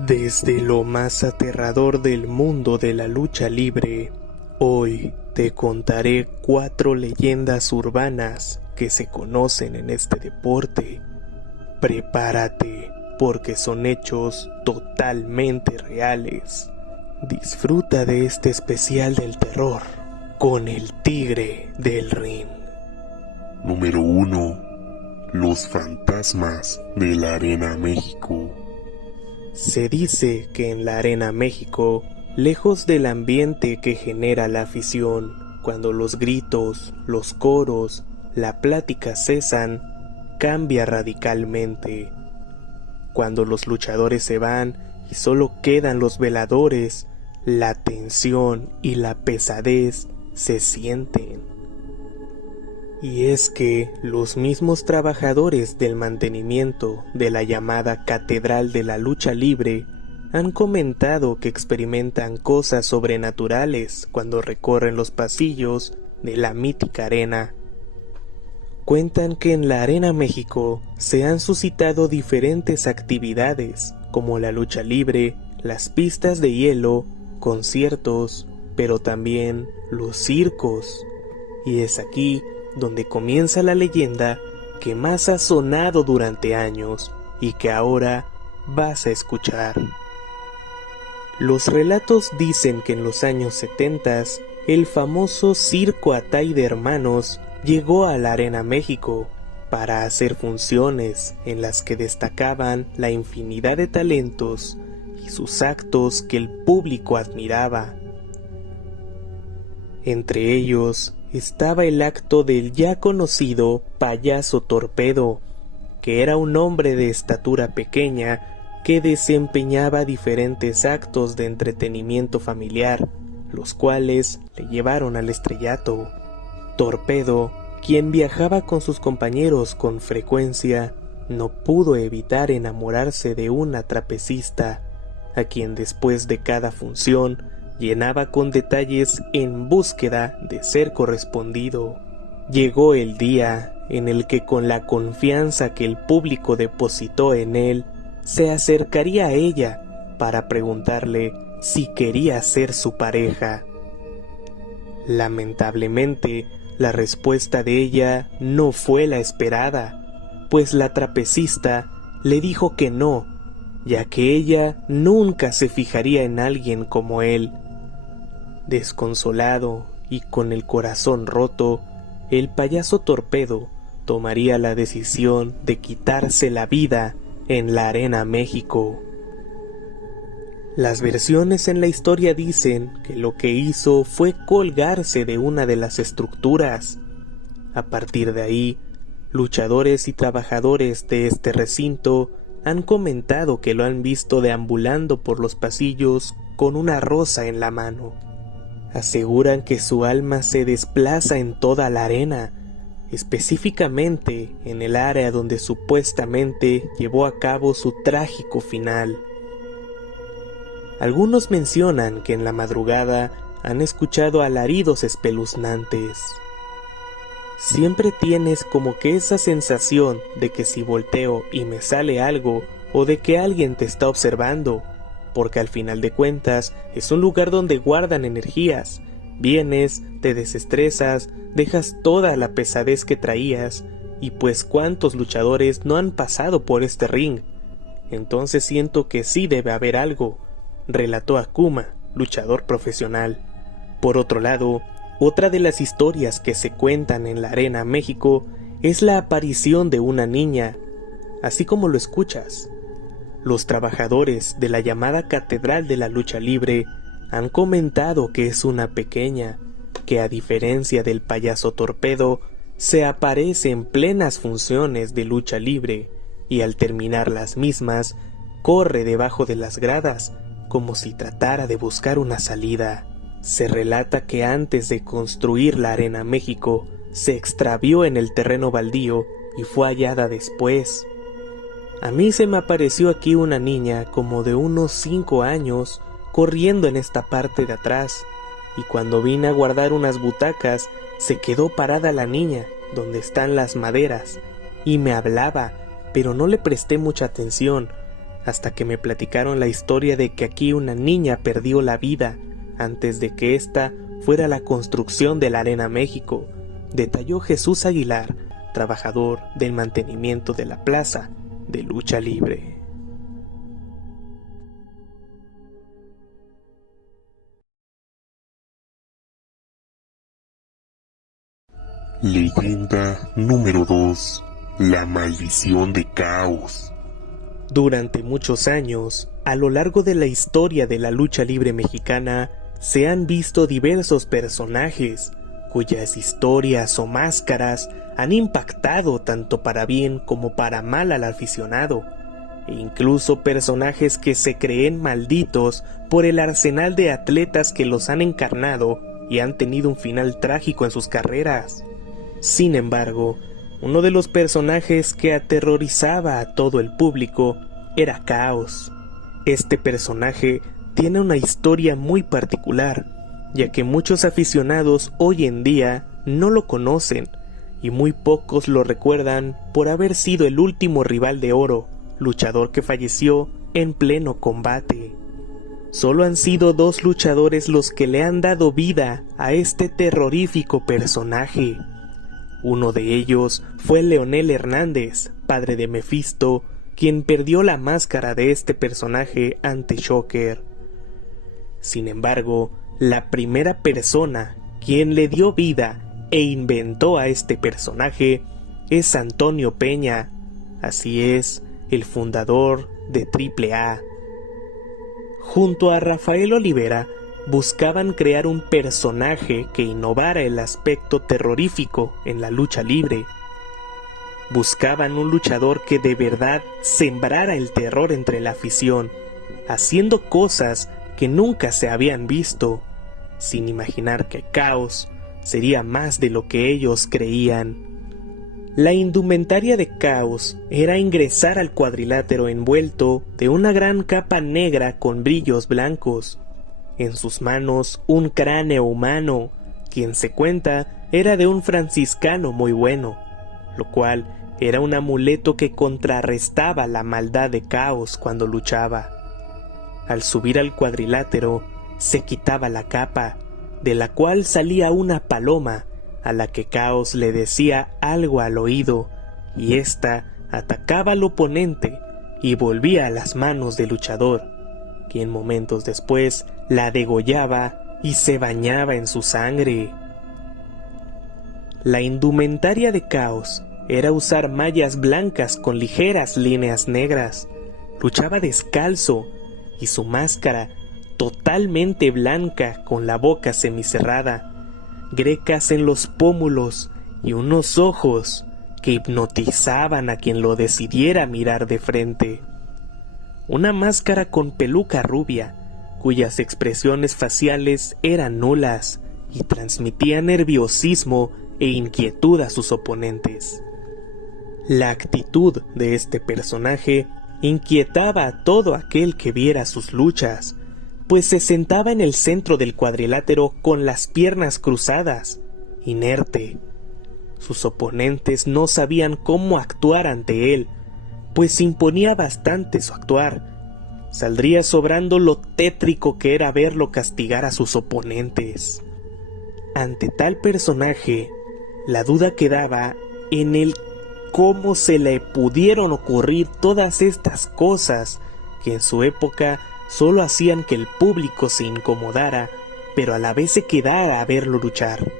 Desde lo más aterrador del mundo de la lucha libre, hoy te contaré 4 leyendas urbanas que se conocen en este deporte. Prepárate, porque son hechos totalmente reales. Disfruta de este especial del terror con el Tigre del Ring. Número 1. Los fantasmas de la Arena México. Se dice que en la Arena México, lejos del ambiente que genera la afición, cuando los gritos, los coros, la plática cesan, cambia radicalmente. Cuando los luchadores se van y solo quedan los veladores, la tensión y la pesadez se sienten. Y es que los mismos trabajadores del mantenimiento de la llamada Catedral de la Lucha Libre han comentado que experimentan cosas sobrenaturales cuando recorren los pasillos de la mítica arena. Cuentan que en la Arena México se han suscitado diferentes actividades como la lucha libre, las pistas de hielo, conciertos, pero también los circos. Y es aquí donde comienza la leyenda que más ha sonado durante años y que ahora vas a escuchar. Los relatos dicen que en los años 70 el famoso Circo Atay de Hermanos llegó a la Arena México para hacer funciones en las que destacaban la infinidad de talentos y sus actos que el público admiraba. Entre ellos estaba el acto del ya conocido Payaso Torpedo, que era un hombre de estatura pequeña que desempeñaba diferentes actos de entretenimiento familiar, los cuales le llevaron al estrellato. Torpedo, quien viajaba con sus compañeros con frecuencia, no pudo evitar enamorarse de una trapecista, a quien después de cada función llenaba con detalles en búsqueda de ser correspondido. Llegó el día en el que, con la confianza que el público depositó en él, se acercaría a ella para preguntarle si quería ser su pareja. Lamentablemente, la respuesta de ella no fue la esperada, pues la trapecista le dijo que no, ya que ella nunca se fijaría en alguien como él. Desconsolado y con el corazón roto, el payaso Torpedo tomaría la decisión de quitarse la vida en la Arena México. Las versiones en la historia dicen que lo que hizo fue colgarse de una de las estructuras. A partir de ahí, luchadores y trabajadores de este recinto han comentado que lo han visto deambulando por los pasillos con una rosa en la mano. Aseguran que su alma se desplaza en toda la arena, específicamente en el área donde supuestamente llevó a cabo su trágico final. Algunos mencionan que en la madrugada han escuchado alaridos espeluznantes. Siempre tienes como que esa sensación de que si volteo y me sale algo, o de que alguien te está observando, porque al final de cuentas es un lugar donde guardan energías. Vienes, te desestresas, dejas toda la pesadez que traías, y pues cuántos luchadores no han pasado por este ring. Entonces siento que sí debe haber algo, relató Akuma, luchador profesional. Por otro lado, otra de las historias que se cuentan en la Arena México es la aparición de una niña, así como lo escuchas. Los trabajadores de la llamada Catedral de la Lucha Libre han comentado que es una pequeña, que a diferencia del payaso Torpedo, se aparece en plenas funciones de lucha libre y al terminar las mismas, corre debajo de las gradas como si tratara de buscar una salida. Se relata que antes de construir la Arena México, se extravió en el terreno baldío y fue hallada después. A mí se me apareció aquí una niña como de unos 5 años corriendo en esta parte de atrás, y cuando vine a guardar unas butacas se quedó parada la niña donde están las maderas y me hablaba, pero no le presté mucha atención hasta que me platicaron la historia de que aquí una niña perdió la vida antes de que esta fuera la construcción de la Arena México, detalló Jesús Aguilar, trabajador del mantenimiento de la plaza de lucha libre. Leyenda número 2. La maldición de Caos. Durante muchos años, a lo largo de la historia de la lucha libre mexicana, se han visto diversos personajes, cuyas historias o máscaras han impactado tanto para bien como para mal al aficionado, e incluso personajes que se creen malditos por el arsenal de atletas que los han encarnado y han tenido un final trágico en sus carreras. Sin embargo, uno de los personajes que aterrorizaba a todo el público era Caos. Este personaje tiene una historia muy particular, ya que muchos aficionados hoy en día no lo conocen y muy pocos lo recuerdan por haber sido el último rival de Oro, luchador que falleció en pleno combate. Solo han sido 2 luchadores los que le han dado vida a este terrorífico personaje. Uno de ellos fue Leonel Hernández, padre de Mephisto, quien perdió la máscara de este personaje ante Shocker. Sin embargo, la primera persona quien le dio vida e inventó a este personaje es Antonio Peña, así es, el fundador de AAA. Junto a Rafael Olivera, buscaban crear un personaje que innovara el aspecto terrorífico en la lucha libre. Buscaban un luchador que de verdad sembrara el terror entre la afición, haciendo cosas que nunca se habían visto, sin imaginar que Caos sería más de lo que ellos creían. La indumentaria de Caos era ingresar al cuadrilátero envuelto de una gran capa negra con brillos blancos. En sus manos un cráneo humano, quien se cuenta era de un franciscano muy bueno, lo cual era un amuleto que contrarrestaba la maldad de Caos cuando luchaba. Al subir al cuadrilátero, se quitaba la capa, de la cual salía una paloma, a la que Caos le decía algo al oído, y ésta atacaba al oponente y volvía a las manos del luchador, quien momentos después la degollaba y se bañaba en su sangre. La indumentaria de Caos era usar mallas blancas con ligeras líneas negras. Luchaba descalzo y su máscara totalmente blanca con la boca semicerrada, grecas en los pómulos y unos ojos que hipnotizaban a quien lo decidiera mirar de frente. Una máscara con peluca rubia, cuyas expresiones faciales eran nulas y transmitía nerviosismo e inquietud a sus oponentes. La actitud de este personaje inquietaba a todo aquel que viera sus luchas, pues se sentaba en el centro del cuadrilátero con las piernas cruzadas, inerte. Sus oponentes no sabían cómo actuar ante él, pues imponía bastante su actuar. Saldría sobrando lo tétrico que era verlo castigar a sus oponentes. Ante tal personaje, la duda quedaba en el cómo se le pudieron ocurrir todas estas cosas que en su época solo hacían que el público se incomodara, pero a la vez se quedara a verlo luchar.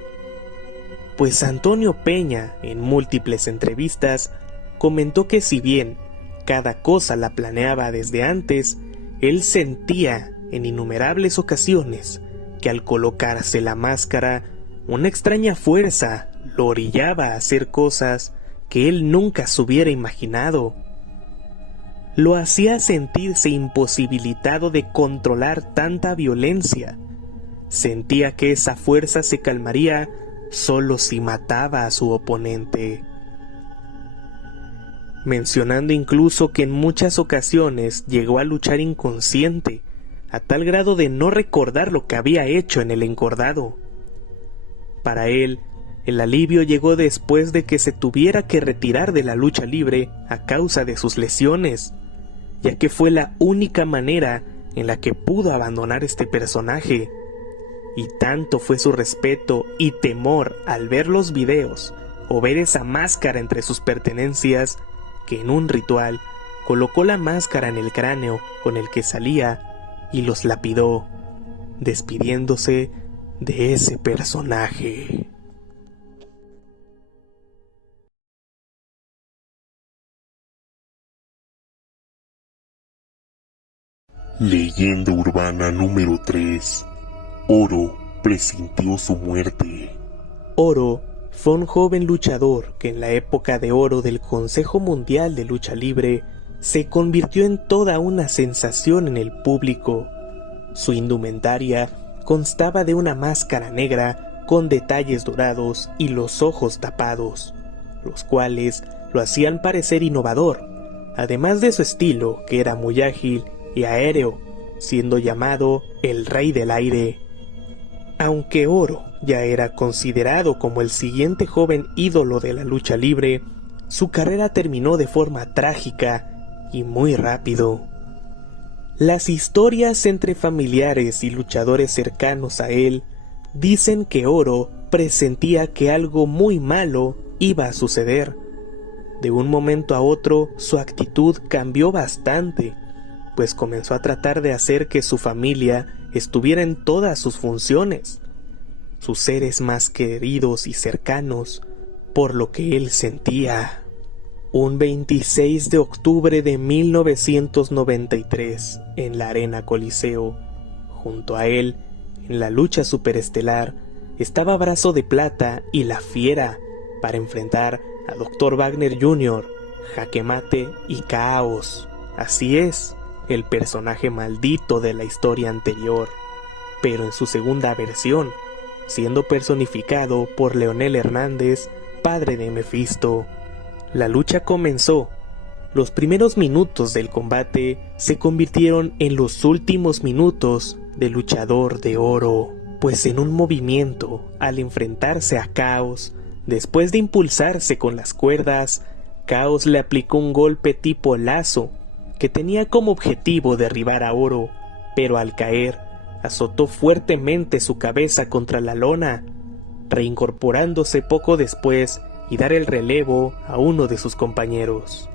Pues Antonio Peña, en múltiples entrevistas, comentó que si bien cada cosa la planeaba desde antes, él sentía en innumerables ocasiones que al colocarse la máscara, una extraña fuerza lo orillaba a hacer cosas que él nunca se hubiera imaginado. Lo hacía sentirse imposibilitado de controlar tanta violencia. Sentía que esa fuerza se calmaría solo si mataba a su oponente. Mencionando incluso que en muchas ocasiones llegó a luchar inconsciente, a tal grado de no recordar lo que había hecho en el encordado. Para él, el alivio llegó después de que se tuviera que retirar de la lucha libre a causa de sus lesiones, ya que fue la única manera en la que pudo abandonar este personaje. Y tanto fue su respeto y temor al ver los videos o ver esa máscara entre sus pertenencias, que en un ritual colocó la máscara en el cráneo con el que salía y los lapidó, despidiéndose de ese personaje. Leyenda urbana número 3. Oro presintió su muerte. Oro fue un joven luchador que en la época de oro del Consejo Mundial de Lucha Libre se convirtió en toda una sensación en el público. Su indumentaria constaba de una máscara negra con detalles dorados y los ojos tapados, los cuales lo hacían parecer innovador, además de su estilo que era muy ágil y aéreo, siendo llamado el Rey del Aire. Aunque Oro ya era considerado como el siguiente joven ídolo de la lucha libre, su carrera terminó de forma trágica y muy rápido. Las historias entre familiares y luchadores cercanos a él dicen que Oro presentía que algo muy malo iba a suceder. De un momento a otro su actitud cambió bastante, pues comenzó a tratar de hacer que su familia estuviera en todas sus funciones, sus seres más queridos y cercanos, por lo que él sentía. Un 26 de octubre de 1993, en la Arena Coliseo, junto a él, en la lucha superestelar, estaba Brazo de Plata y La Fiera para enfrentar a Dr. Wagner Jr., Jaque Mate y Caos. Así es, el personaje maldito de la historia anterior, pero en su segunda versión, siendo personificado por Leonel Hernández, padre de Mephisto. La lucha comenzó. Los primeros minutos del combate se convirtieron en los últimos minutos del luchador de oro, pues en un movimiento, al enfrentarse a Caos, después de impulsarse con las cuerdas, Caos le aplicó un golpe tipo lazo, que tenía como objetivo derribar a Oro, pero al caer, azotó fuertemente su cabeza contra la lona, reincorporándose poco después y dar el relevo a uno de sus compañeros.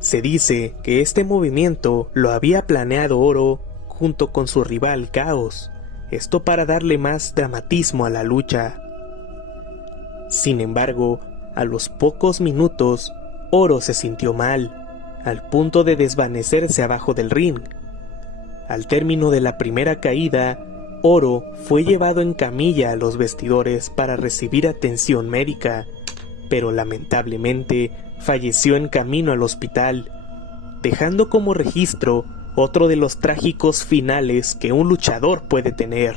Se dice que este movimiento lo había planeado Oro junto con su rival Caos, esto para darle más dramatismo a la lucha. Sin embargo, a los pocos minutos, Oro se sintió mal, al punto de desvanecerse abajo del ring. Al término de la primera caída, Oro fue llevado en camilla a los vestidores para recibir atención médica, pero lamentablemente falleció en camino al hospital, dejando como registro otro de los trágicos finales que un luchador puede tener.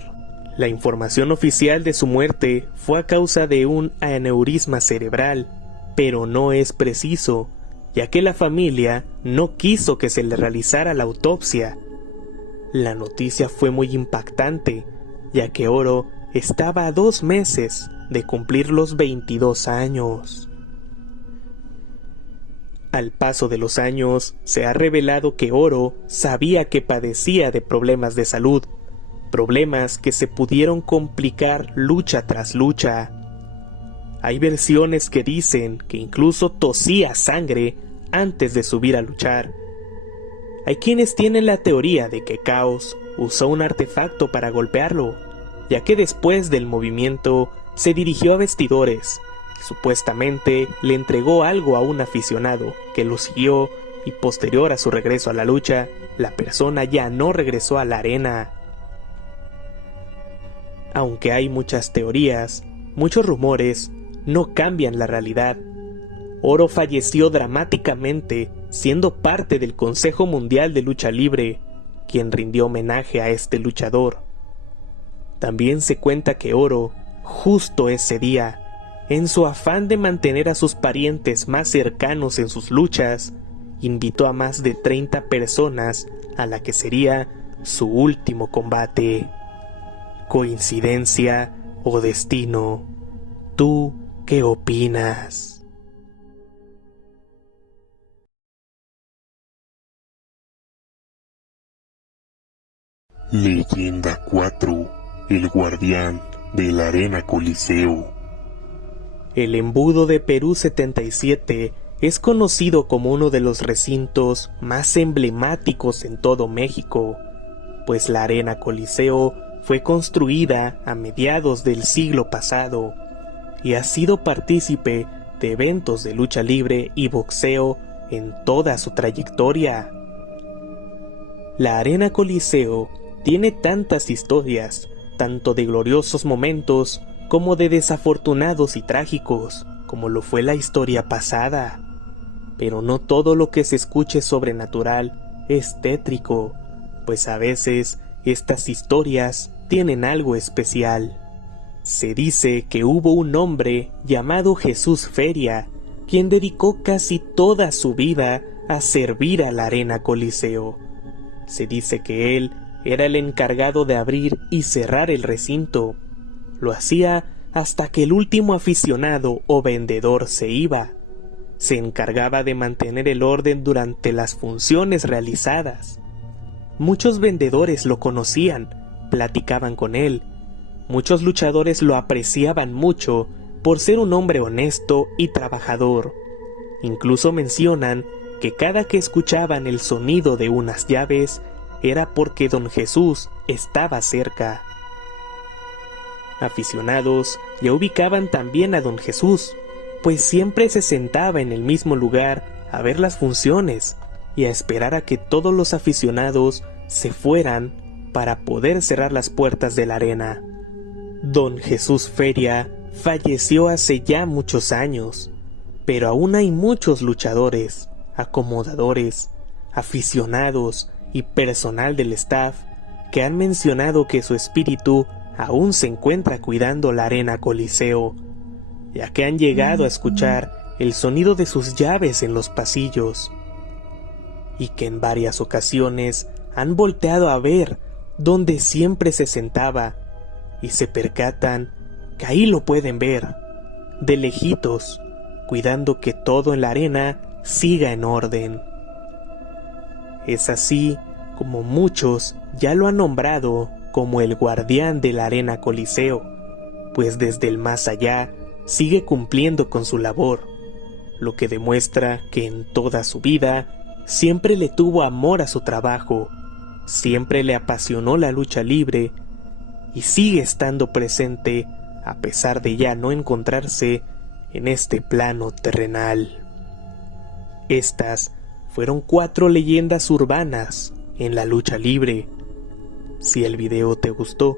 La información oficial de su muerte fue a causa de un aneurisma cerebral, pero no es preciso, ya que la familia no quiso que se le realizara la autopsia. La noticia fue muy impactante, ya que Oro estaba a 2 meses de cumplir los 22 años. Al paso de los años, se ha revelado que Oro sabía que padecía de problemas de salud, problemas que se pudieron complicar lucha tras lucha. Hay versiones que dicen que incluso tosía sangre antes de subir a luchar. Hay quienes tienen la teoría de que Caos usó un artefacto para golpearlo, ya que después del movimiento se dirigió a vestidores y supuestamente le entregó algo a un aficionado que lo siguió, y posterior a su regreso a la lucha, la persona ya no regresó a la arena. Aunque hay muchas teorías, muchos rumores, no cambian la realidad. Oro falleció dramáticamente, siendo parte del Consejo Mundial de Lucha Libre, quien rindió homenaje a este luchador. También se cuenta que Oro, justo ese día, en su afán de mantener a sus parientes más cercanos en sus luchas, invitó a más de 30 personas a la que sería su último combate. ¿Coincidencia o destino? ¿Tú qué opinas? Leyenda 4. El guardián de la Arena Coliseo. El embudo de Perú 77 es conocido como uno de los recintos más emblemáticos en todo México, pues la Arena Coliseo fue construida a mediados del siglo pasado y ha sido partícipe de eventos de lucha libre y boxeo en toda su trayectoria. La Arena Coliseo tiene tantas historias, tanto de gloriosos momentos como de desafortunados y trágicos, como lo fue la historia pasada. Pero no todo lo que se escuche sobrenatural es tétrico, pues a veces estas historias tienen algo especial. Se dice que hubo un hombre llamado Jesús Feria, quien dedicó casi toda su vida a servir a la Arena Coliseo. Se dice que él era el encargado de abrir y cerrar el recinto. Lo hacía hasta que el último aficionado o vendedor se iba. Se encargaba de mantener el orden durante las funciones realizadas. Muchos vendedores lo conocían, platicaban con él. Muchos luchadores lo apreciaban mucho por ser un hombre honesto y trabajador. Incluso mencionan que cada que escuchaban el sonido de unas llaves era porque Don Jesús estaba cerca. Aficionados ya ubicaban también a Don Jesús, pues siempre se sentaba en el mismo lugar a ver las funciones y a esperar a que todos los aficionados se fueran para poder cerrar las puertas de la arena. Don Jesús Feria falleció hace ya muchos años, pero aún hay muchos luchadores, acomodadores, aficionados y personal del staff que han mencionado que su espíritu aún se encuentra cuidando la Arena Coliseo, ya que han llegado a escuchar el sonido de sus llaves en los pasillos, y que en varias ocasiones han volteado a ver donde siempre se sentaba, y se percatan que ahí lo pueden ver, de lejitos, cuidando que todo en la arena siga en orden. Es así como muchos ya lo han nombrado como el guardián de la Arena Coliseo, pues desde el más allá sigue cumpliendo con su labor, lo que demuestra que en toda su vida siempre le tuvo amor a su trabajo, siempre le apasionó la lucha libre y sigue estando presente a pesar de ya no encontrarse en este plano terrenal. Estas fueron 4 leyendas urbanas en la lucha libre. Si el video te gustó,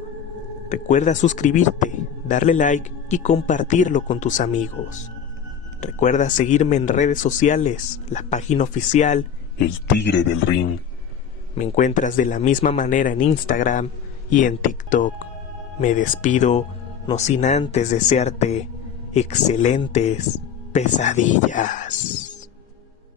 recuerda suscribirte, darle like y compartirlo con tus amigos. Recuerda seguirme en redes sociales, la página oficial El Tigre del Ring. Me encuentras de la misma manera en Instagram y en TikTok. Me despido, no sin antes desearte excelentes pesadillas.